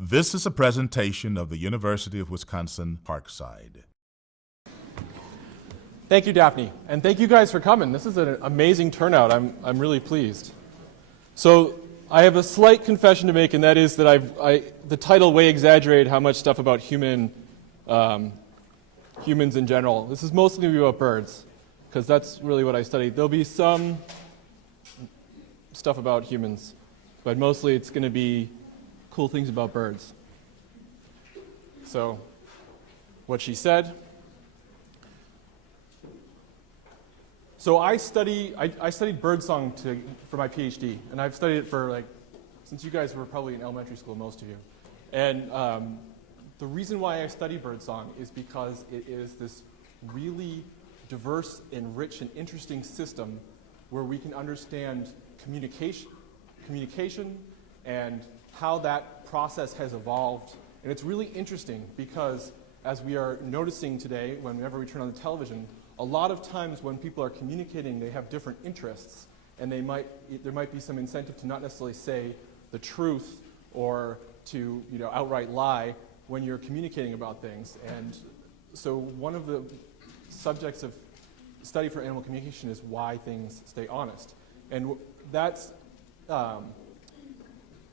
This is a presentation of the University of Wisconsin Parkside. Thank you, Daphne, and thank you guys for coming. This is an amazing turnout. I'm really pleased. So I have a slight confession to make, and that is that the title way exaggerated how much stuff about humans in general. This is mostly going to be about birds, because that's really what I study. There'll be some stuff about humans, but mostly it's going to be cool things about birds. So, what she said. So I studied birdsong for my PhD, and I've studied it for since you guys were probably in elementary school, most of you. And the reason why I study birdsong is because it is this really diverse and rich and interesting system where we can understand communication and how that process has evolved. And it's really interesting because, as we are noticing today, whenever we turn on the television, a lot of times when people are communicating, they have different interests, and there might be some incentive to not necessarily say the truth or to outright lie when you're communicating about things. And so one of the subjects of study for animal communication is why things stay honest. And that's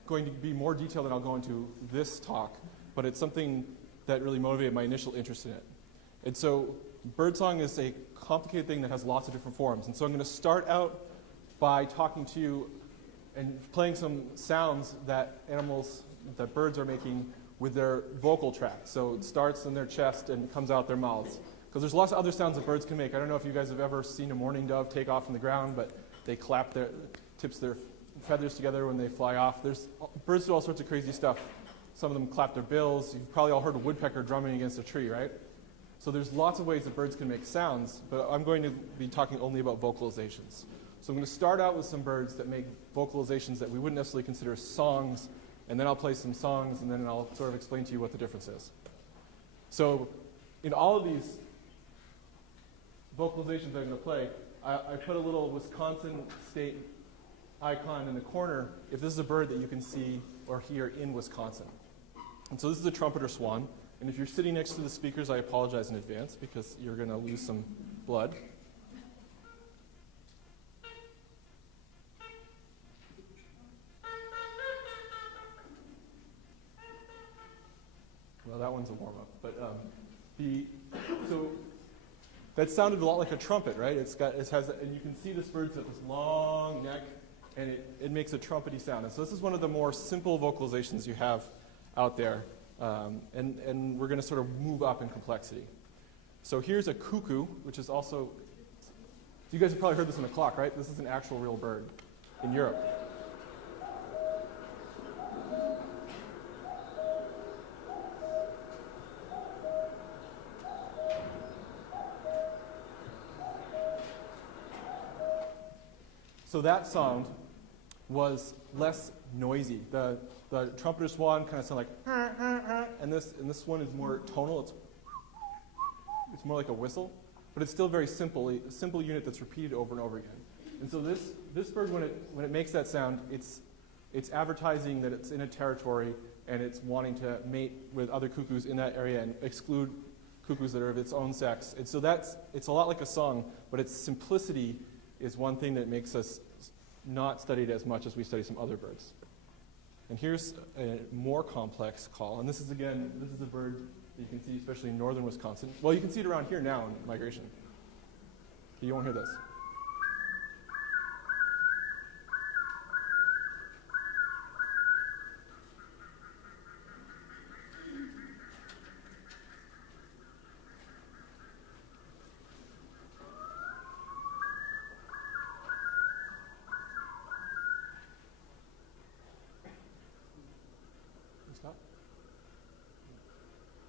going to be more detailed than I'll go into this talk, but it's something that really motivated my initial interest in it. And so birdsong is a complicated thing that has lots of different forms. And so I'm going to start out by talking to you and playing some sounds that birds are making with their vocal tract. So it starts in their chest and comes out their mouths. Because there's lots of other sounds that birds can make. I don't know if you guys have ever seen a mourning dove take off from the ground, but they tips their feathers together when they fly off. Birds do all sorts of crazy stuff. Some of them clap their bills. You've probably all heard a woodpecker drumming against a tree, right? So there's lots of ways that birds can make sounds, but I'm going to be talking only about vocalizations. So I'm going to start out with some birds that make vocalizations that we wouldn't necessarily consider songs, and then I'll play some songs, and then I'll sort of explain to you what the difference is. So in all of these vocalizations that I'm going to play, I put a little Wisconsin state icon in the corner if this is a bird that you can see or hear in Wisconsin. And so this is a trumpeter swan. And if you're sitting next to the speakers, I apologize in advance because you're going to lose some blood. Well, that one's a warm-up. But so that sounded a lot like a trumpet, right? And you can see this bird's got this long neck, and it makes a trumpety sound. And so this is one of the more simple vocalizations you have out there. And we're going to sort of move up in complexity. So here's a cuckoo, which is also, you guys have probably heard this in the clock, right? This is an actual real bird in Europe. So that sound was less noisy. The trumpeter swan kind of sound like, and this one is more tonal. It's more like a whistle, but it's still very simple. A simple unit that's repeated over and over again. And so this bird, when it makes that sound, it's advertising that it's in a territory and it's wanting to mate with other cuckoos in that area and exclude cuckoos that are of its own sex. And so it's a lot like a song, but its simplicity is one thing that makes us not study it as much as we study some other birds. And here's a more complex call. And this is a bird that you can see, especially in northern Wisconsin. Well, you can see it around here now in migration. But you won't hear this.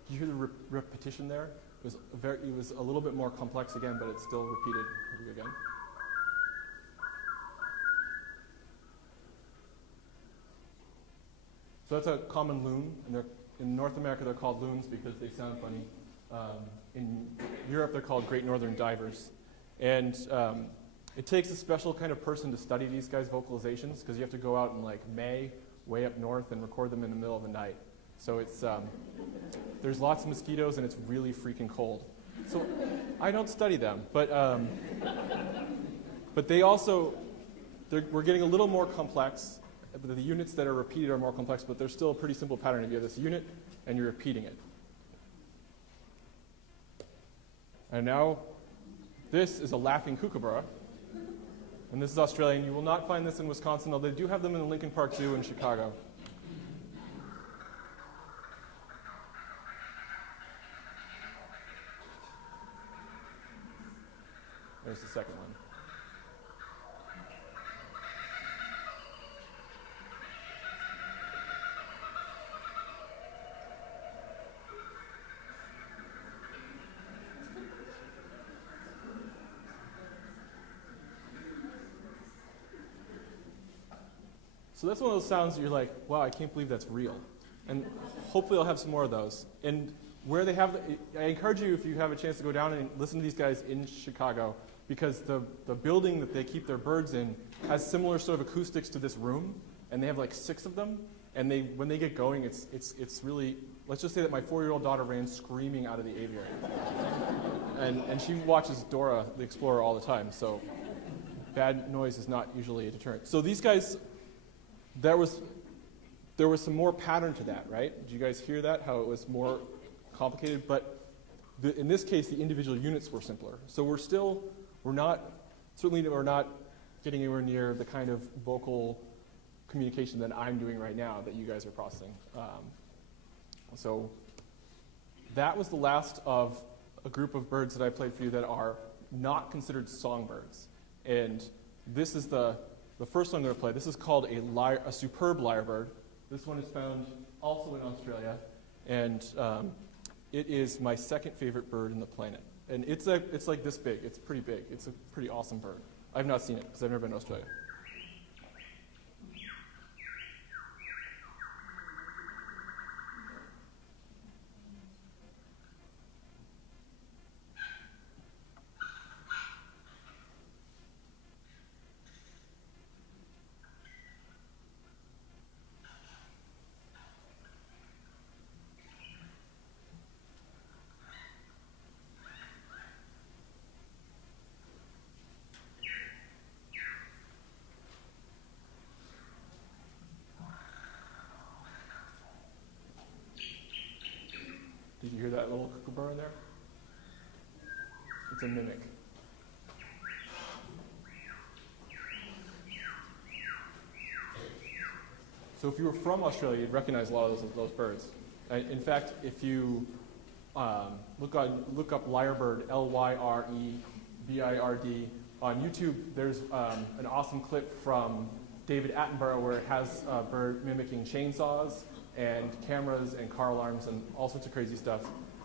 Do you hear the repetition there? It was a little bit more complex again, but it's still repeated. Here we go again. So that's a common loon, and in North America they're called loons because they sound funny. In Europe they're called great northern divers. And it takes a special kind of person to study these guys' vocalizations because you have to go out in May, way up north, and record them in the middle of the night. So it's there's lots of mosquitoes and it's really freaking cold. So I don't study them, but they also, we're getting a little more complex. The units that are repeated are more complex, but they're still a pretty simple pattern. If you have this unit and you're repeating it. And now, this is a laughing Kookabura. And this is Australian. You will not find this in Wisconsin, although they do have them in the Lincoln Park Zoo in Chicago. There's the second one. So that's one of those sounds that you're like, wow, I can't believe that's real. And hopefully I'll have some more of those. And where they have, I encourage you, if you have a chance to go down and listen to these guys in Chicago, because the building that they keep their birds in has similar sort of acoustics to this room, and they have like 6 of them. And when they get going, it's really, let's just say that my 4-year-old daughter ran screaming out of the aviary. and she watches Dora the Explorer all the time, so bad noise is not usually a deterrent. So these guys, there was some more pattern to that, right? Did you guys hear that, how it was more complicated? But in this case, the individual units were simpler. So we're not getting anywhere near the kind of vocal communication that I'm doing right now that you guys are processing. So that was the last of a group of birds that I played for you that are not considered songbirds. And this is the first one I'm going to play. This is called a superb lyrebird. This one is found also in Australia. And it is my second favorite bird in the planet. And it's like this big. It's pretty big. It's a pretty awesome bird. I've not seen it because I've never been to Australia. Did you hear that little Kookabura in there? It's a mimic. So if you were from Australia, you'd recognize a lot of those birds. In fact, if you look up Lyrebird, Lyrebird, on YouTube, there's an awesome clip from David Attenborough where it has a bird mimicking chainsaws and cameras and car alarms and all sorts of crazy stuff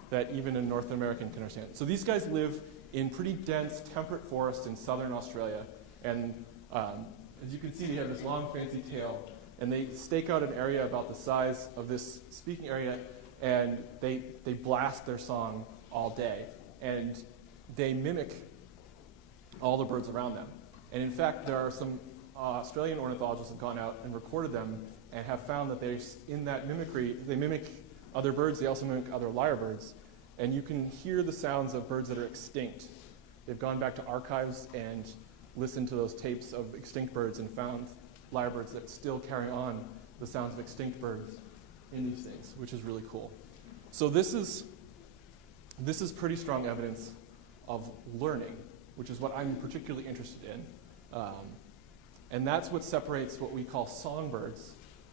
that even a North American can understand. So these guys live in pretty dense, temperate forests in southern Australia. And as you can see, they have this long, fancy tail. And they stake out an area about the size of this speaking area, and they blast their song all day. And they mimic all the birds around them. And in fact, there are some Australian ornithologists have gone out and recorded them and have found that in that mimicry, they mimic other birds, they also mimic other lyrebirds, and you can hear the sounds of birds that are extinct. They've gone back to archives and listened to those tapes of extinct birds and found lyrebirds that still carry on the sounds of extinct birds in these things, which is really cool. So this is pretty strong evidence of learning, which is what I'm particularly interested in. And that's what separates what we call songbirds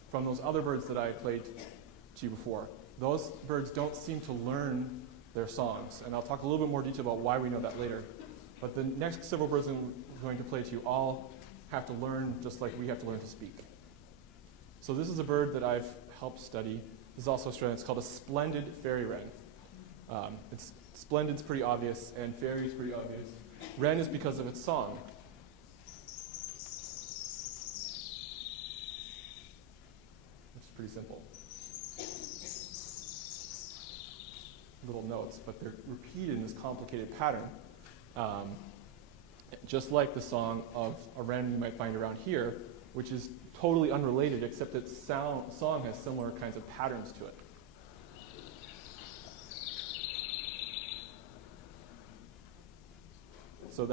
from those other birds that I played to you before. Those birds don't seem to learn their songs, and I'll talk a little bit more detail about why we know that later. But the next several birds I'm going to play to you all have to learn just like we have to learn to speak. So this is a bird that I've helped study. This is also Australian. It's called a splendid fairy wren. It's splendid's pretty obvious, and fairy's pretty obvious. Wren is because of its song. Pretty simple. Little notes, but they're repeated in this complicated pattern. Just like the song of a wren you might find around here, which is totally unrelated, except its song has similar kinds of patterns to it. So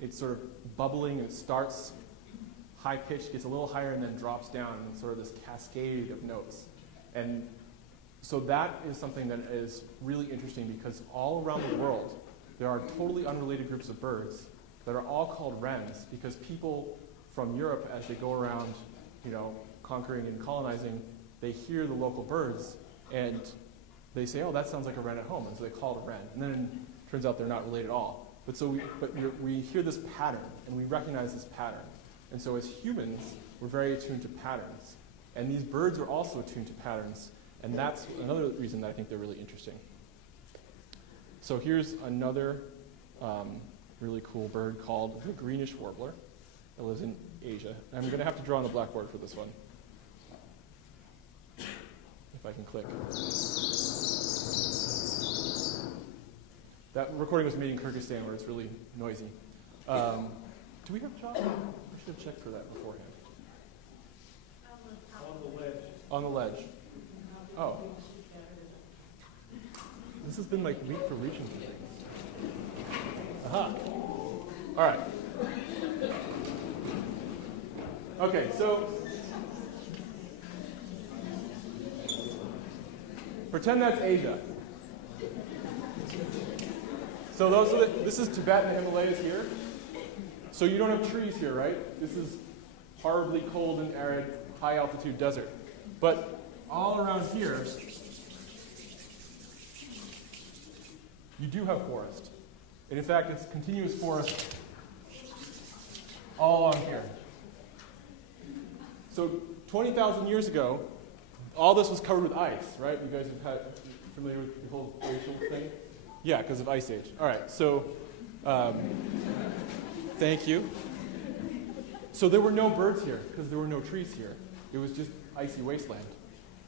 it's sort of bubbling, and it starts high-pitched, gets a little higher, and then drops down, and it's sort of this cascade of notes. And so that is something that is really interesting, because all around the world, there are totally unrelated groups of birds that are all called wrens, because people from Europe, as they go around, conquering and colonizing, they hear the local birds, and they say, oh, that sounds like a wren at home, and so they call it a wren. And then it turns out they're not related at all. But we hear this pattern, and we recognize this pattern. And so as humans, we're very attuned to patterns. And these birds are also attuned to patterns, and that's another reason that I think they're really interesting. So here's another really cool bird called the greenish warbler. It lives in Asia. I'm going to have to draw on the blackboard for this one, if I can click. That recording was made in Kyrgyzstan, where it's really noisy. Do we have chalk? We should have checked for that beforehand. On the ledge. On the ledge. Oh. This has been like weak for reaching for things. Aha. All right. Okay, so pretend that's Asia. So this is Tibet and the Himalayas here. So you don't have trees here, right? This is horribly cold and arid, high altitude desert. But all around here, you do have forest. And in fact, it's continuous forest all along here. So 20,000 years ago, all this was covered with ice, right? You guys have familiar with the whole glacial thing? Yeah, because of Ice Age. All right, so thank you. So there were no birds here because there were no trees here. It was just icy wasteland.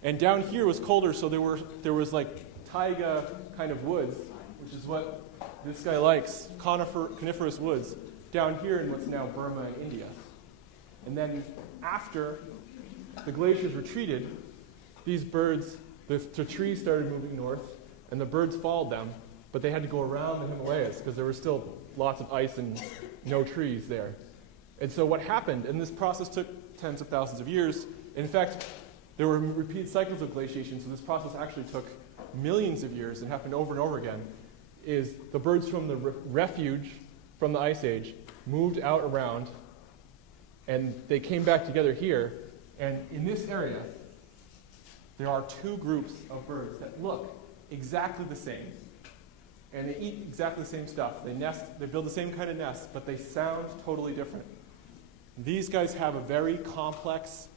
And down here was colder, so there was like taiga kind of woods, which is what this guy likes, coniferous woods, down here in what's now Burma and India. And then after the glaciers retreated, these birds, the trees started moving north, and the birds followed them, but they had to go around the Himalayas because there was still lots of ice and no trees there. And so what happened, and this process took tens of thousands of years. In fact, there were repeated cycles of glaciation, so this process actually took millions of years and happened over and over again, is the birds from the refuge from the Ice Age moved out around, and they came back together here. And in this area, there are two groups of birds that look exactly the same. And they eat exactly the same stuff. They build the same kind of nests, but they sound totally different. These guys have a very complex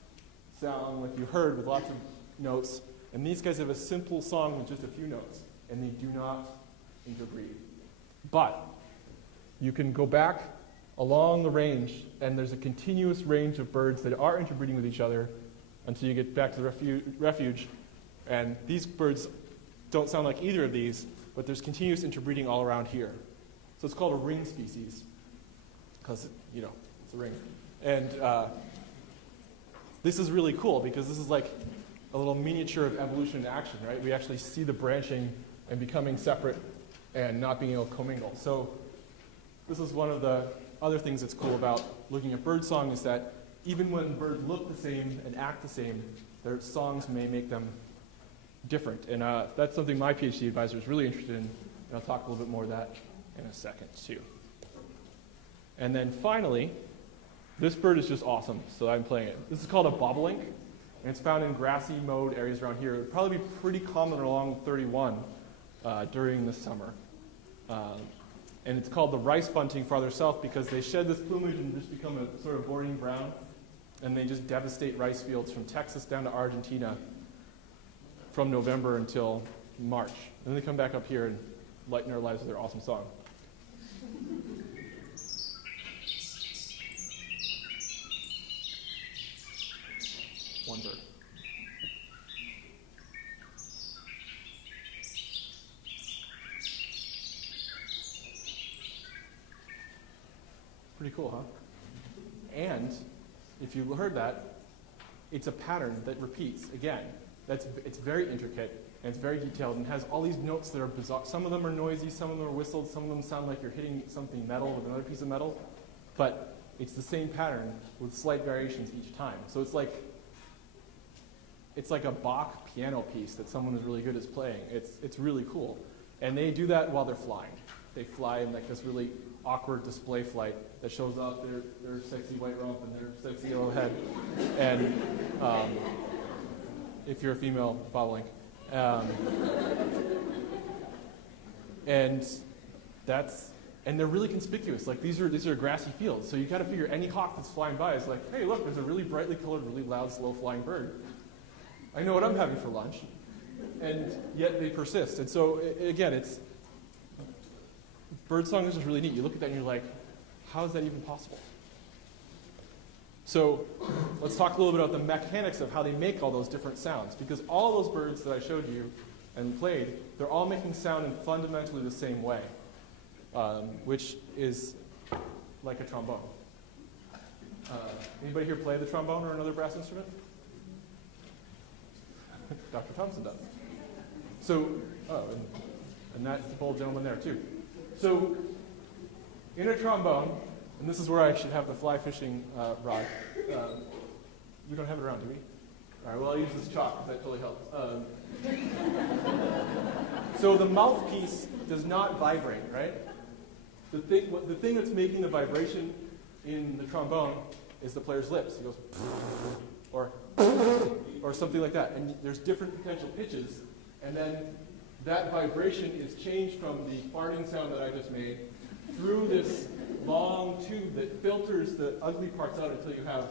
sound, like you heard, with lots of notes. And these guys have a simple song with just a few notes, and they do not interbreed. But you can go back along the range, and there's a continuous range of birds that are interbreeding with each other until you get back to the refuge. And these birds don't sound like either of these, but there's continuous interbreeding all around here. So it's called a ring species, because, it's a ring. And this is really cool, because this is like a little miniature of evolution in action, right? We actually see the branching and becoming separate and not being able to commingle. So this is one of the other things that's cool about looking at birdsong, is that even when birds look the same and act the same, their songs may make them different. And that's something my PhD advisor is really interested in, and I'll talk a little bit more of that in a second too. And then finally, this bird is just awesome, so I'm playing it. This is called a bobolink, and it's found in grassy mowed areas around here. It would probably be pretty common along 31 during the summer. And it's called the rice bunting farther south because they shed this plumage and just become a sort of boring brown, and they just devastate rice fields from Texas down to Argentina from November until March. And then they come back up here and lighten our lives with their awesome song. One bird. Pretty cool, huh? And if you heard that, it's a pattern that repeats again. It's very intricate, and it's very detailed, and has all these notes that are bizarre. Some of them are noisy, some of them are whistled, some of them sound like you're hitting something metal with another piece of metal, but it's the same pattern with slight variations each time. So it's like a Bach piano piece that someone is really good at playing. It's really cool. And they do that while they're flying. They fly in like this really awkward display flight that shows off their sexy white rump and their sexy yellow head. And if you're a female, bobbling. And they're really conspicuous. Like these are grassy fields. So you got to figure any hawk that's flying by is like, hey, look, there's a really brightly colored, really loud, slow flying bird. I know what I'm having for lunch. And yet they persist. And so again, birdsong is just really neat. You look at that and you're like, how is that even possible? So let's talk a little bit about the mechanics of how they make all those different sounds. Because all those birds that I showed you and played, they're all making sound in fundamentally the same way, which is like a trombone. Anybody here play the trombone or another brass instrument? Dr. Thompson does. So, and that old gentleman there too. So, in a trombone, and this is where I should have the fly fishing rod. We don't have it around, do we? All right, well, I'll use this chalk, because that totally helps. So the mouthpiece does not vibrate, right? The thing that's making the vibration in the trombone is the player's lips. He goes, or something like that. And there's different potential pitches, and then that vibration is changed from the farting sound that I just made through this long tube that filters the ugly parts out until you have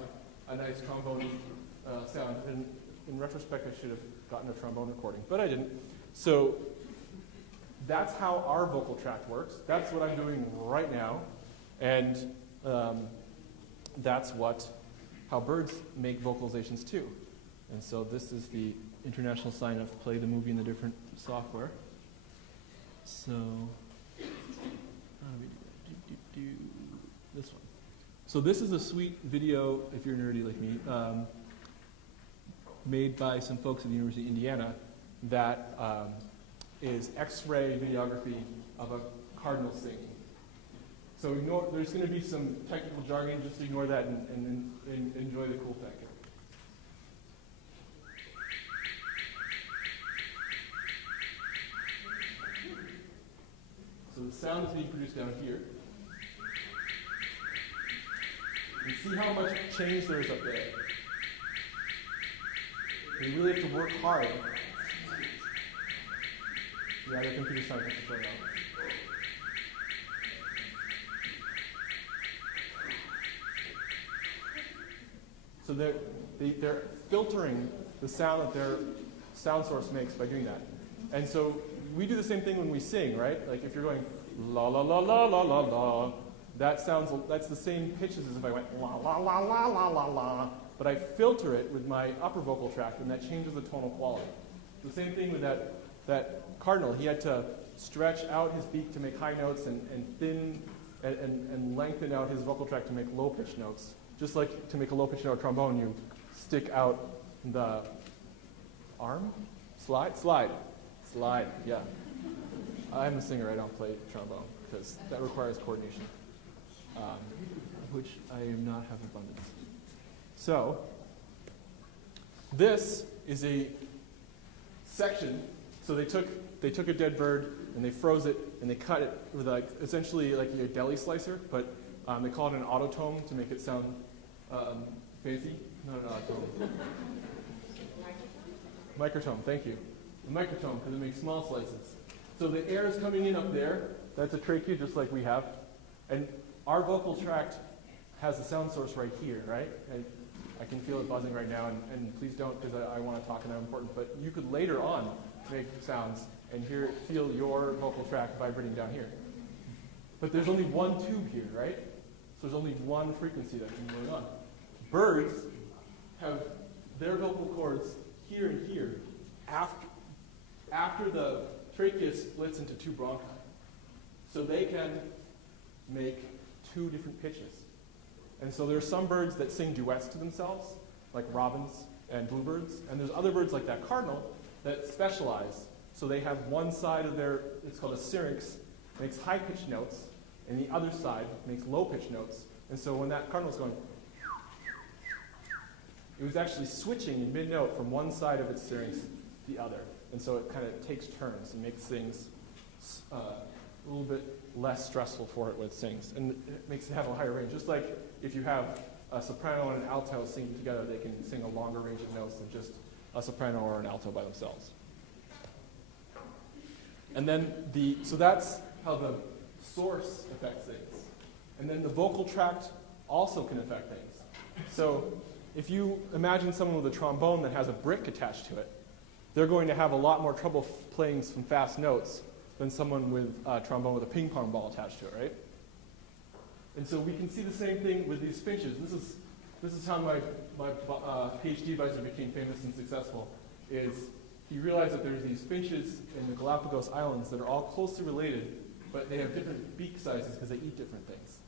a nice trombone sound. And in retrospect, I should have gotten a trombone recording, but I didn't. So that's how our vocal tract works. That's what I'm doing right now. And that's how birds make vocalizations too. And so this is the international sign of play the movie in the different software. So how do we do this one? So this is a sweet video, if you're nerdy like me, made by some folks at the University of Indiana that is X-ray videography of a cardinal singing. So there's going to be some technical jargon, just ignore that and enjoy the cool thing. So the sound is being produced down here. And see how much change there is up there. You really have to work hard. Yeah, the computer scientist is right now. So they're filtering the sound that their sound source makes by doing that. And so we do the same thing when we sing, right? Like if you're going la la la la la la la, that's the same pitches as if I went la la la la la la la, but I filter it with my upper vocal tract, and that changes the tonal quality. The same thing with that cardinal. He had to stretch out his beak to make high notes and thin and lengthen out his vocal tract to make low-pitched notes. Just like to make a low-pitched note trombone, you stick out the arm? Slide, yeah. I'm a singer, I don't play trombone, because that requires coordination, which I do not have abundance. So, this is a section. So they took a dead bird and they froze it and they cut it with essentially like a deli slicer, but they call it an autotome to make it sound fancy. Not an autotome. Microtome, thank you. A microtome, because it makes small slices. So the air is coming in up there. That's a trachea, just like we have. And our vocal tract has the sound source right here, right? And I can feel it buzzing right now, and please don't, because I want to talk and I'm important. But you could later on make sounds and feel your vocal tract vibrating down here. But there's only one tube here, right? So there's only one frequency that can be going on. Birds have their vocal cords here and here after the trachea splits into two bronchi. So they can make two different pitches. And so there's some birds that sing duets to themselves, like robins and bluebirds, and there's other birds like that cardinal that specialize. So they have one side of their, it's called a syrinx, makes high-pitched notes, and the other side makes low-pitched notes. And so when that cardinal's going, it was actually switching in mid-note from one side of its syrinx to the other. And so it kind of takes turns and makes things a little bit less stressful for it when it sings. And it makes it have a higher range. Just like if you have a soprano and an alto singing together, they can sing a longer range of notes than just a soprano or an alto by themselves. And then so that's how the source affects things. And then the vocal tract also can affect things. So if you imagine someone with a trombone that has a brick attached to it, they're going to have a lot more trouble playing some fast notes than someone with a trombone with a ping pong ball attached to it, right? And so we can see the same thing with these finches. This is how my PhD advisor became famous and successful, is he realized that there's these finches in the Galapagos Islands that are all closely related, but they have different beak sizes because they eat different things.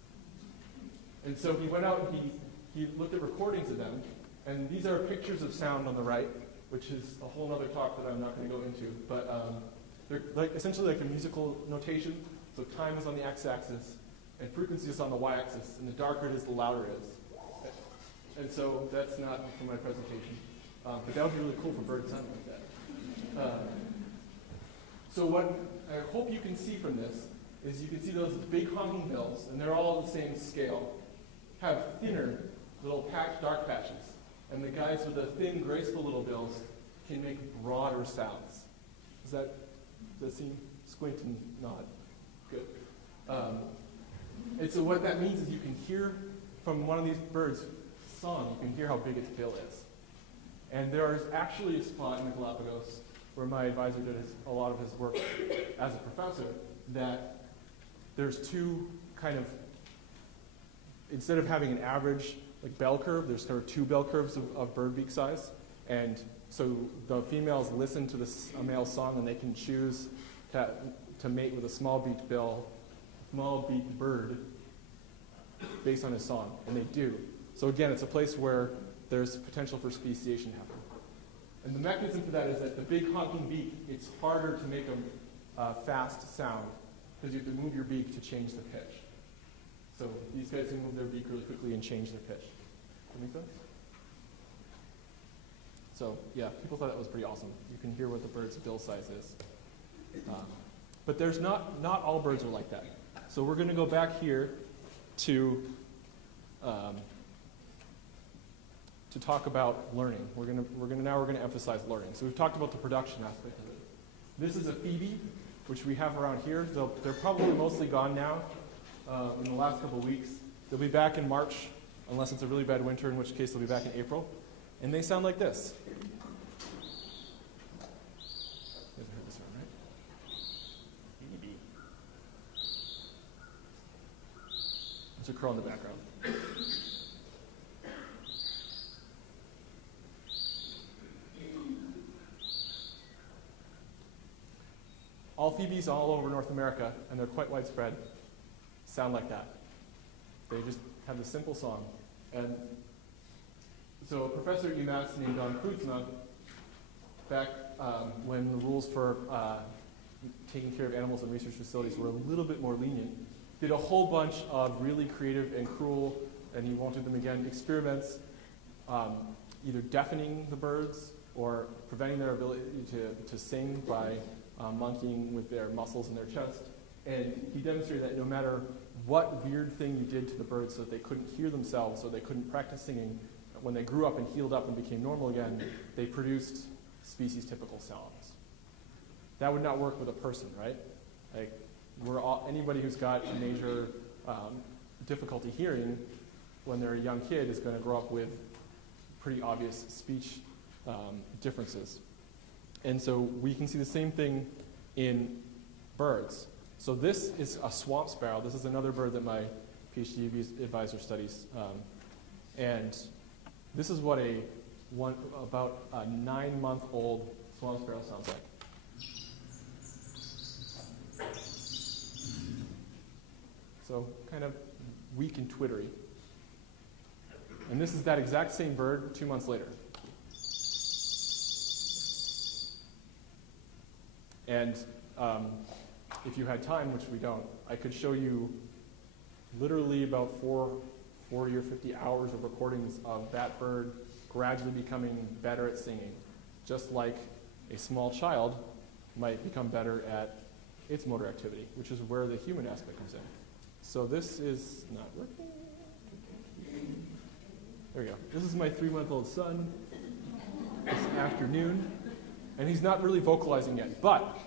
And so he went out and he looked at recordings of them, and these are pictures of sound on the right, which is a whole other talk that I'm not going to go into, but they're essentially like a musical notation. So time is on the x-axis, and frequency is on the y-axis, and the darker it is, the louder it is. And so that's not for my presentation, but that would be really cool for birds sounding like that. So what I hope you can see from this is you can see those big honking bills, and they're all the same scale, have thinner little dark patches. And the guys with the thin, graceful little bills can make broader sounds. Does that seem squint and nod? Good. And so what that means is you can hear from one of these birds' song, you can hear how big its bill is. And there is actually a spot in the Galapagos where my advisor did a lot of his work as a professor, that there's two kind of, instead of having an average like bell curve, there's kind of two bell curves of bird beak size. And so the females listen to a male song, and they can choose to mate with a small-beaked bird based on his song, and they do. So again, it's a place where there's potential for speciation happening. And the mechanism for that is that the big honking beak, it's harder to make a fast sound because you have to move your beak to change the pitch. So these guys can move their beak really quickly and change their pitch. Does that make sense? So yeah, people thought that was pretty awesome. You can hear what the bird's bill size is. But there's not all birds are like that. So we're going to go back here to talk about learning. We're going to emphasize learning. So we've talked about the production aspect of it. This is a Phoebe, which we have around here. They're probably mostly gone now in the last couple of weeks. They'll be back in March, unless it's a really bad winter, in which case they'll be back in April. And they sound like this. You guys heard this one, right? Phoebe. There's a crow in the background. All Phoebes all over North America, and they're quite widespread, sound like that. They just have this simple song. And so a professor at UMass named Don Krutzma, back when the rules for taking care of animals in research facilities were a little bit more lenient, did a whole bunch of really creative and cruel, and he won't do them again, experiments, either deafening the birds or preventing their ability to sing by monkeying with their muscles in their chest. And he demonstrated that no matter what weird thing you did to the birds so that they couldn't hear themselves, so they couldn't practice singing, when they grew up and healed up and became normal again, they produced species-typical sounds. That would not work with a person, right? Like, anybody who's got major difficulty hearing when they're a young kid is going to grow up with pretty obvious speech differences. And so we can see the same thing in birds. So this is a swamp sparrow. This is another bird that my PhD advisor studies. And this is what about a 9-month-old swamp sparrow sounds like. So kind of weak and twittery. And this is that exact same bird 2 months later. And if you had time, which we don't, I could show you literally about 40 or 50 hours of recordings of that bird gradually becoming better at singing, just like a small child might become better at its motor activity, which is where the human aspect comes in. So this is not working. There we go. This is my 3-month-old son this afternoon, and he's not really vocalizing yet, but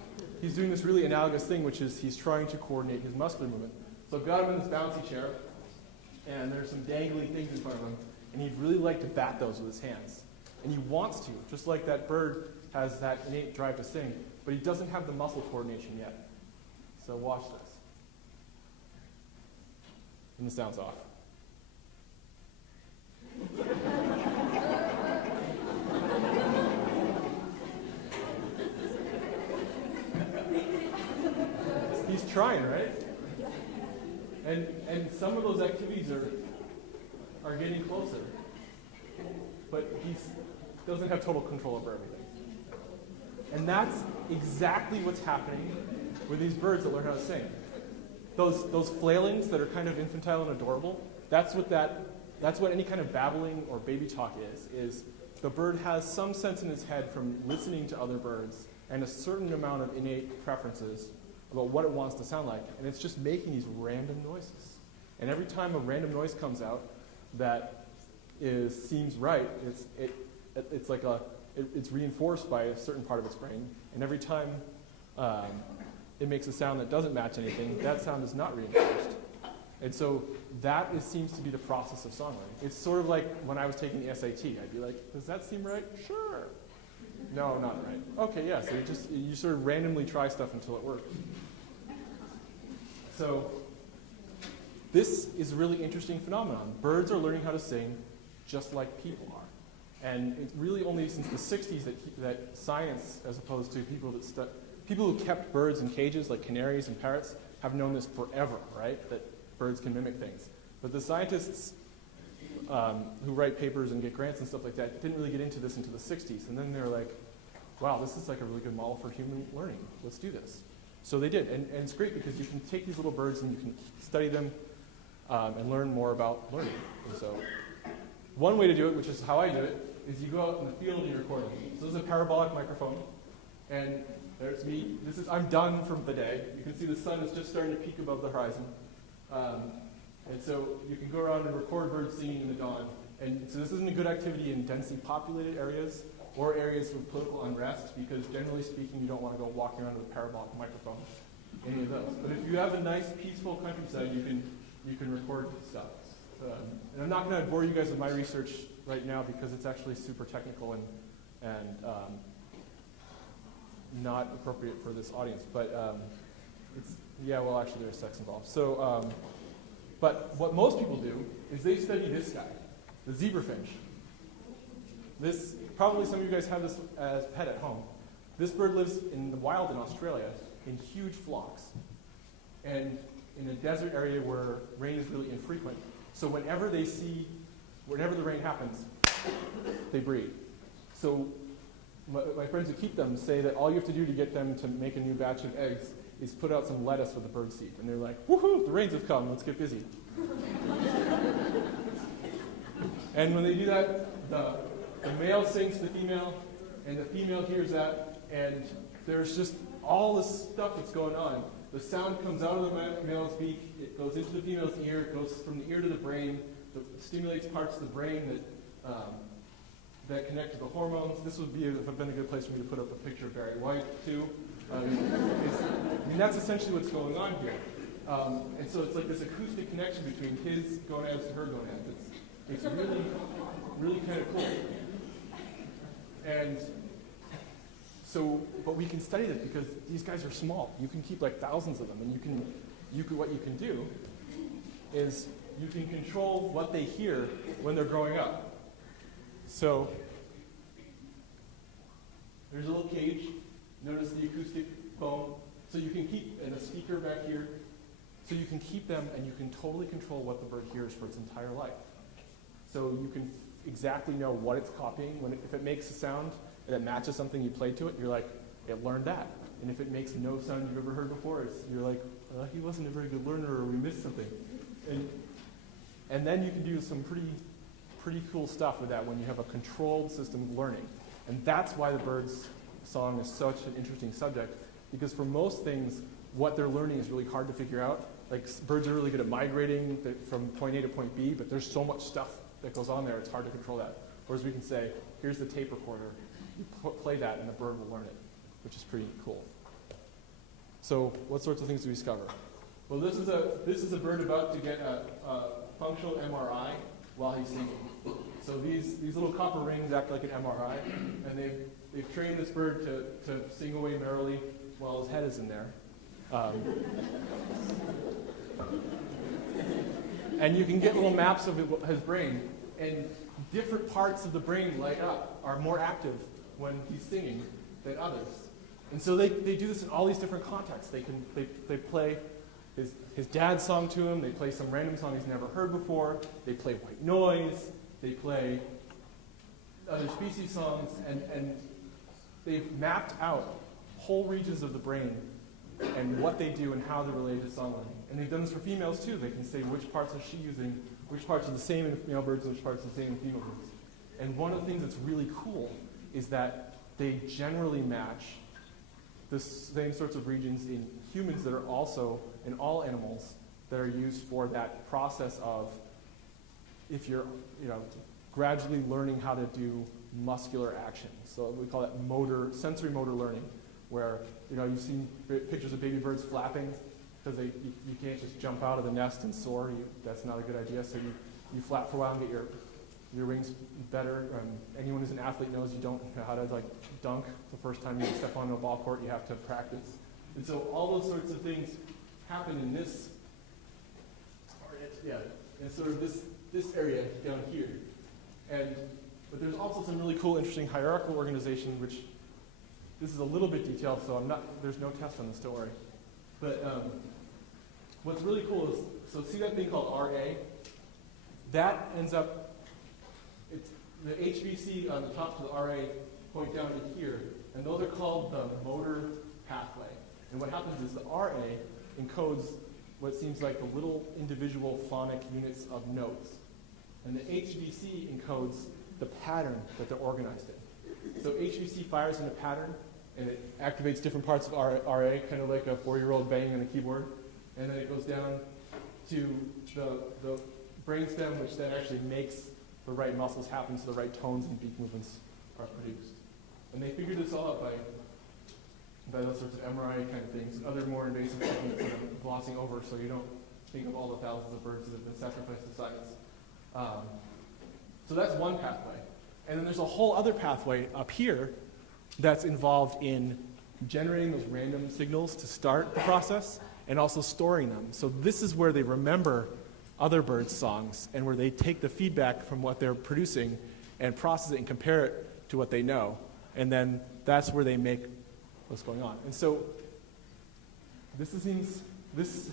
he's doing this really analogous thing, which is he's trying to coordinate his muscular movement. So I've got him in this bouncy chair, and there's some dangly things in front of him, and he'd really like to bat those with his hands. And he wants to, just like that bird has that innate drive to sing, but he doesn't have the muscle coordination yet. So watch this. And the sound's off. He's trying, right? And some of those activities are getting closer. But he doesn't have total control over everything. And that's exactly what's happening with these birds that learn how to sing. Those flailings that are kind of infantile and adorable, that's what any kind of babbling or baby talk is the bird has some sense in its head from listening to other birds and a certain amount of innate preferences about what it wants to sound like, and it's just making these random noises. And every time a random noise comes out that seems right, it's reinforced by a certain part of its brain, and every time it makes a sound that doesn't match anything, that sound is not reinforced. And so seems to be the process of songwriting. It's sort of like when I was taking the SAT. I'd be like, does that seem right? Sure. No, not right. Okay, yeah, so you sort of randomly try stuff until it works. So this is a really interesting phenomenon. Birds are learning how to sing just like people are. And it's really only since the 60s that science, as opposed to people who kept birds in cages like canaries and parrots, have known this forever, right? That birds can mimic things. But the scientists who write papers and get grants and stuff like that didn't really get into this until the 60s. And then they were like, wow, this is like a really good model for human learning. Let's do this. So they did. And it's great because you can take these little birds and you can study them and learn more about learning. And so one way to do it, which is how I do it, is you go out in the field and you record them. So this is a parabolic microphone. And there's me. I'm done for the day. You can see the sun is just starting to peak above the horizon. And so you can go around and record birds singing in the dawn. And so this isn't a good activity in densely populated areas or areas with political unrest, because generally speaking, you don't want to go walking around with a parabolic microphone, any of those. But if you have a nice, peaceful countryside, you can record stuff. And I'm not going to bore you guys with my research right now because it's actually super technical and not appropriate for this audience. But actually there's sex involved. So, but what most people do is they study this guy, the zebra finch. This, probably some of you guys have this as pet at home. This bird lives in the wild in Australia in huge flocks and in a desert area where rain is really infrequent. So whenever the rain happens, they breed. So my friends who keep them say that all you have to do to get them to make a new batch of eggs is put out some lettuce with a bird seed. And they're like, woohoo, the rains have come, let's get busy. And when they do that, the male sings to the female, and the female hears that, and there's just all this stuff that's going on. The sound comes out of the male's beak, it goes into the female's ear, it goes from the ear to the brain, it stimulates parts of the brain that connect to the hormones. This would have been a good place for me to put up a picture of Barry White, too. That's essentially what's going on here. And so it's like this acoustic connection between his gonads and her gonads. It's really, really kind of cool. And so, but we can study this because these guys are small. You can keep like thousands of them, and what you can do is you can control what they hear when they're growing up. So there's a little cage. Notice the acoustic foam. So you can keep, and a speaker back here. So you can keep them, and you can totally control what the bird hears for its entire life. So you can exactly know what it's copying. If it makes a sound that matches something you played to it, you're like, it learned that. And if it makes no sound you've ever heard before, you're like, he wasn't a very good learner, or we missed something. And then you can do some pretty cool stuff with that when you have a controlled system of learning. And that's why the bird's song is such an interesting subject, because for most things, what they're learning is really hard to figure out. Like, birds are really good at migrating from point A to point B, but there's so much stuff that goes on there, it's hard to control that. Whereas we can say, here's the tape recorder, you play that and the bird will learn it, which is pretty cool. So what sorts of things do we discover? Well, this is a bird about to get a functional MRI while he's singing. So these little copper rings act like an MRI, and they've trained this bird to sing away merrily while his head is in there. And you can get little maps of his brain, and different parts of the brain light up, are more active when he's singing than others. And so they do this in all these different contexts. They play his dad's song to him, they play some random song he's never heard before, they play white noise, they play other species songs, and they've mapped out whole regions of the brain and what they do and how they're related to song learning. And they've done this for females too. They can say which parts is she using, which parts are the same in male birds, and which parts are the same in female birds. And one of the things that's really cool is that they generally match the same sorts of regions in humans that are also in all animals that are used for that process of, if you're gradually learning how to do muscular action. So we call that sensory motor learning, where you've seen pictures of baby birds flapping because you can't just jump out of the nest and soar. That's not a good idea. So you flap for a while and get your wings better. Anyone who's an athlete knows you don't know how to dunk the first time you step onto a ball court. You have to practice. And so all those sorts of things happen in this and sort of this area down here. But there's also some really cool, interesting hierarchical organization, which this is a little bit detailed, so there's no test on this, don't worry. But what's really cool is, so see that thing called RA? That ends up, it's the HBC on the top to the RA point down to here, and those are called the motor pathway. And what happens is the RA encodes what seems like the little individual phonic units of notes. And the HBC encodes the pattern that they're organized in. So HBC fires in a pattern, and it activates different parts of RA, kind of like a 4-year-old banging on a keyboard. And then it goes down to the brainstem, which then actually makes the right muscles happen so the right tones and beak movements are produced. And they figured this all out by those sorts of MRI kind of things, other more invasive techniques that I'm glossing over so you don't think of all the thousands of birds that have been sacrificed to science. So that's one pathway. And then there's a whole other pathway up here that's involved in generating those random signals to start the process and also storing them. So this is where they remember other birds' songs and where they take the feedback from what they're producing and process it and compare it to what they know. And then that's where they make what's going on. And so this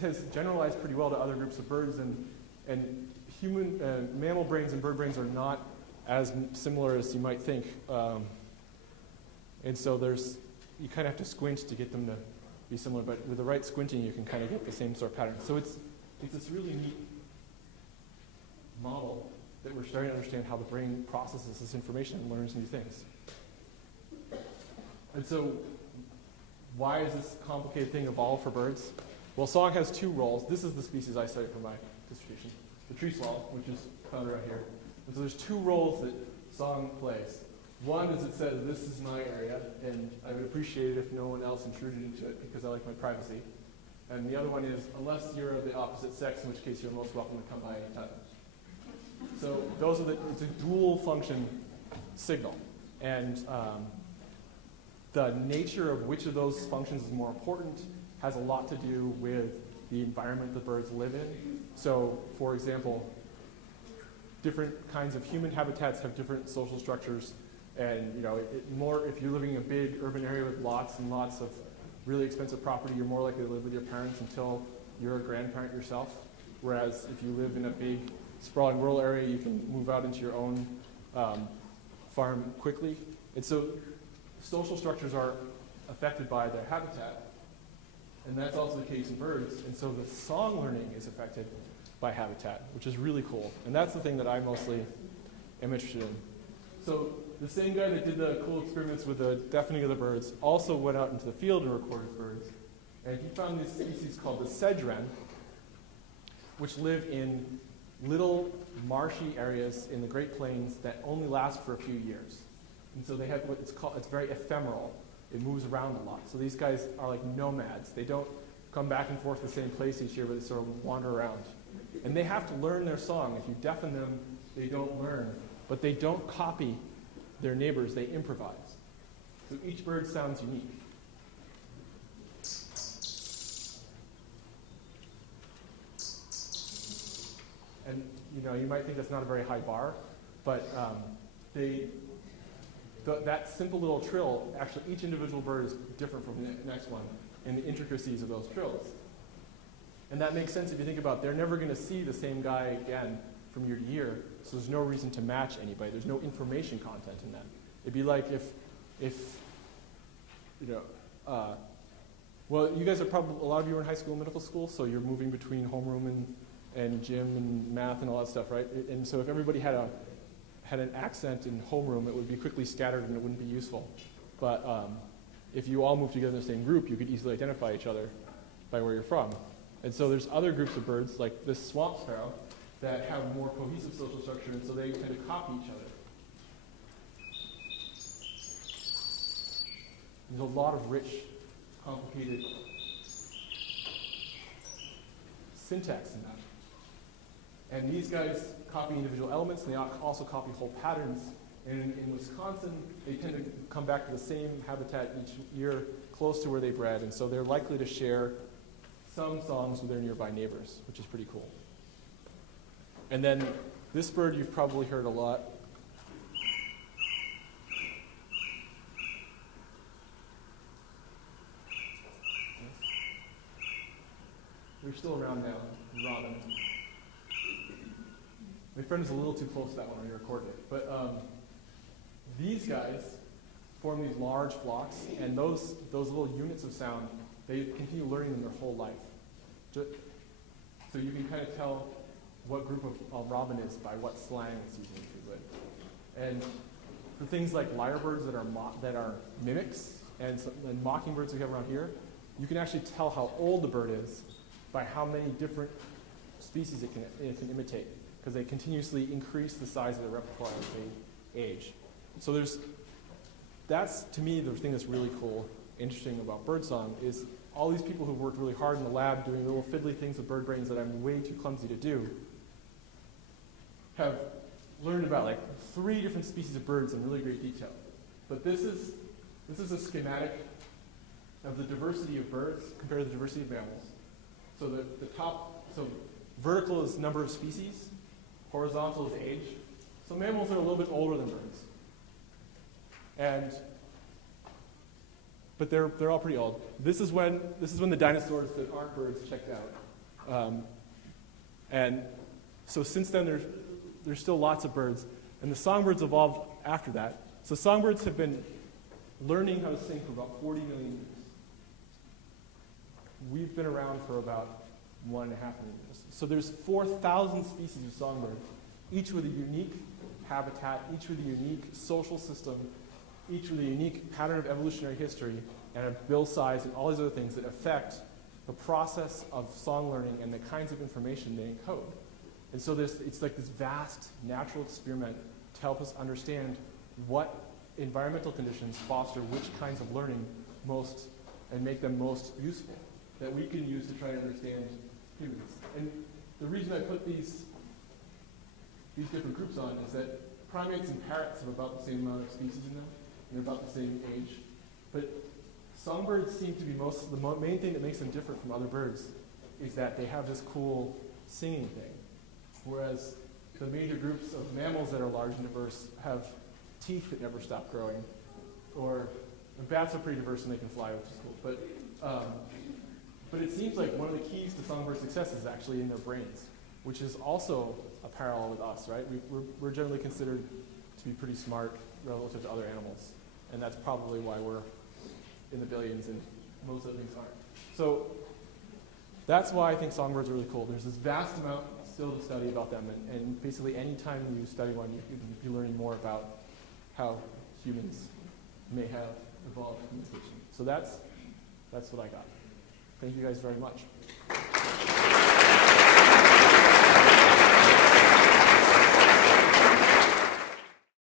has generalized pretty well to other groups of birds, and human mammal brains and bird brains are not as similar as you might think. And so you kind of have to squint to get them to be similar, but with the right squinting you can kind of get the same sort of pattern. So it's this really neat model that we're starting to understand how the brain processes this information and learns new things. And so why is this complicated thing evolve for birds? Well, song has two roles. This is the species I studied for my dissertation, the tree swallow, which is found right here. And so there's two roles that song plays. One is it says, this is my area, and I would appreciate it if no one else intruded into it because I like my privacy. And the other one is, unless you're of the opposite sex, in which case you're most welcome to come by anytime. So it's a dual function signal. And the nature of which of those functions is more important has a lot to do with the environment the birds live in. So, for example, different kinds of human habitats have different social structures. And if you're living in a big urban area with lots and lots of really expensive property, you're more likely to live with your parents until you're a grandparent yourself. Whereas if you live in a big sprawling rural area, you can move out into your own farm quickly. And so social structures are affected by their habitat. And that's also the case in birds. And so the song learning is affected by habitat, which is really cool. And that's the thing that I mostly am interested in. So the same guy that did the cool experiments with the deafening of the birds also went out into the field and recorded birds. And he found this species called the sedge wren, which live in little marshy areas in the Great Plains that only last for a few years. And so they have what it's called, it's very ephemeral. It moves around a lot. So these guys are like nomads. They don't come back and forth to the same place each year, but they sort of wander around. And they have to learn their song. If you deafen them, they don't learn. But they don't copy their neighbors, they improvise. So each bird sounds unique. And you might think that's not a very high bar, but that simple little trill, actually each individual bird is different from the next one in the intricacies of those trills. And that makes sense if you think about it. They're never going to see the same guy again from year to year, so there's no reason to match anybody. There's no information content in them. It'd be like if well, you guys are probably, a lot of you are in high school and middle school, so you're moving between homeroom and gym and math and all that stuff, right? And so if everybody had an accent in homeroom, it would be quickly scattered and it wouldn't be useful. But if you all moved together in the same group, you could easily identify each other by where you're from. And so there's other groups of birds, like this swamp sparrow, that have more cohesive social structure, and so they tend to copy each other. There's a lot of rich, complicated syntax in that. And these guys copy individual elements, and they also copy whole patterns. And in Wisconsin, they tend to come back to the same habitat each year, close to where they bred, and so they're likely to share some songs with their nearby neighbors, which is pretty cool. And then this bird you've probably heard a lot. They're still around now, robin. My friend is a little too close to that one when we recorded it. But these guys form these large flocks, and those little units of sound, they continue learning them their whole life. So you can kind of tell what group of robin is by what slang it's using to it. And for things like lyrebirds that are mimics and mockingbirds we have around here, you can actually tell how old the bird is by how many different species it can imitate, because they continuously increase the size of their repertoire as they age. So that's, to me, the thing that's really cool, interesting about birdsong is all these people who've worked really hard in the lab doing little fiddly things with bird brains that I'm way too clumsy to do have learned about like 3 different species of birds in really great detail. But this is a schematic of the diversity of birds compared to the diversity of mammals. So so vertical is number of species, horizontal is age. So mammals are a little bit older than birds. But they're all pretty old. This is when the dinosaurs that aren't birds checked out. And so since then there's still lots of birds. And the songbirds evolved after that. So songbirds have been learning how to sing for about 40 million years. We've been around for about 1.5 million years. So there's 4,000 species of songbirds, each with a unique habitat, each with a unique social system, each with a unique pattern of evolutionary history and a bill size and all these other things that affect the process of song learning and the kinds of information they encode. And so it's like this vast natural experiment to help us understand what environmental conditions foster which kinds of learning most and make them most useful that we can use to try to understand humans. And the reason I put these different groups on is that primates and parrots have about the same amount of species in them, and they're about the same age. But songbirds seem to be the main thing that makes them different from other birds is that they have this cool singing thing. Whereas the major groups of mammals that are large and diverse have teeth that never stop growing. And bats are pretty diverse and they can fly, which is cool. But it seems like one of the keys to songbird success is actually in their brains, which is also a parallel with us, right? We're generally considered to be pretty smart relative to other animals, and that's probably why we're in the billions and most other things aren't. So that's why I think songbirds are really cool. There's this vast amount still to study about them, and basically any time you study one, you're learning more about how humans may have evolved communication. So that's what I got. Thank you guys very much.